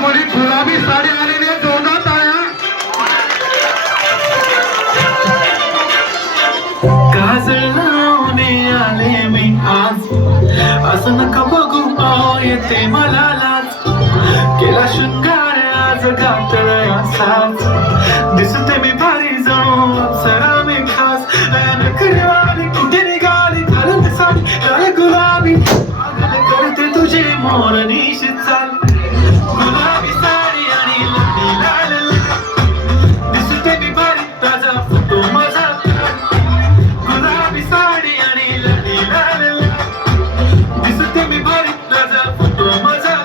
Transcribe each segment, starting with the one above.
कोणी गुलाबी साडी आलेली आहे, जोरदार टाळ्या. काजळ लावणे आले मी आज, असं नका बघू पाहो येते मला लाज. केला शृंगार आज गातळ असाच, दिसते मी भारी जणू अप्सरा मी खास. नखरेवाली कुठे निघाली घालत साडी लाल गुलाबी, पागल करते तुझे मोर निशित चाल. गुलाबी साडी आणि लाली लाल लाल, दिसते मी भारी ताजा फोटो माझा. गुलाबी साडी आणि लाली लाल लाल, दिसते मी भारी ताजा फोटो माझा.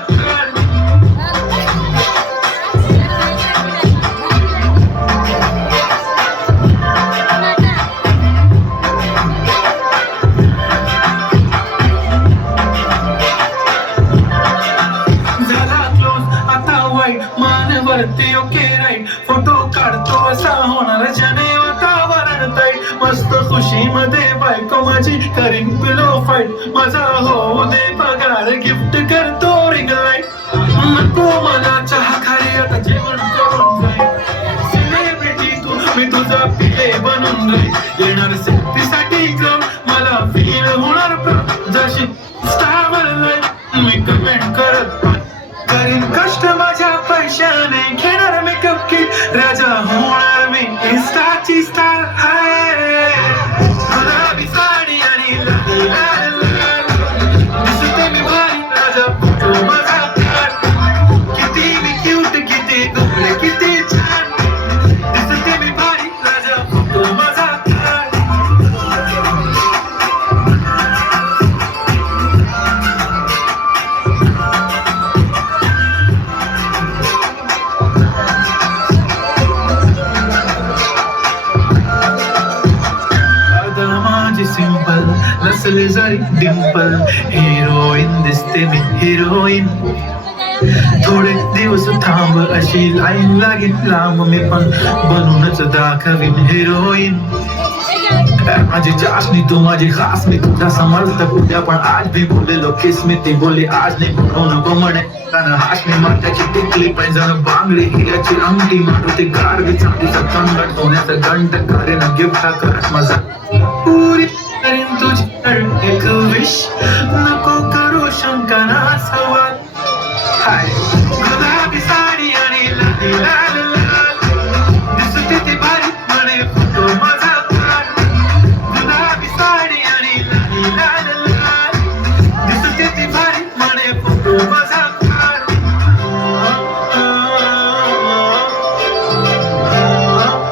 मानवरती ओके राईट, फोटो काढतो असा होणार जने वातावरण ताई. मस्त खुशी मध्ये बायको माझी करीन पिलो फाईट, माझा होऊ दे पगार गिफ्ट करतो रिंग लाईट. नको मला चहा खाली आता जेवण करून जाईल, सेलिब्रिटी तू मी तुझा पिले बनून राहील. येणार सेल्फी साठी क्रम मला फील होणार जशी स्टार बनलाय मी कमेंट करत करीन कष्ट माझ्या पैशाने. घेणार मेकअप किट राजा होणार मी इंस्टाची स्टार. गुलाबी साडी आणि लाल लाल लाल, दिसते मी भारी राजा फोटो माझा. किती मी क्यूट किती गुगले किती छान, दिसते मी भारी राजा फोटो माझा. सिंपल नसले जरी डिंपल, हिरोईन दिसते मी हिरोईन. थोडे दिवस थांब अशी लाईन लागेल लांब, मी पण बनूनच दाखवीन हिरोईन. माझी चाशनी तू माझी खास, मी तुझा समजत उद्या पण आज भी बोललेलो किस मी. ती बोलली आज नाही म्हणू नको म्हणे, कारण हाशनी माठाची टिकली पैंजण बांगडी हिऱ्याची अंगठी. माठू ते गारवी चांदीचा कंगट, सोन्याचं गंट करेन गिफ्ट करत माझा. पुरी करीन तुझी एक विश, नको करू शंका ना सवाल. हाय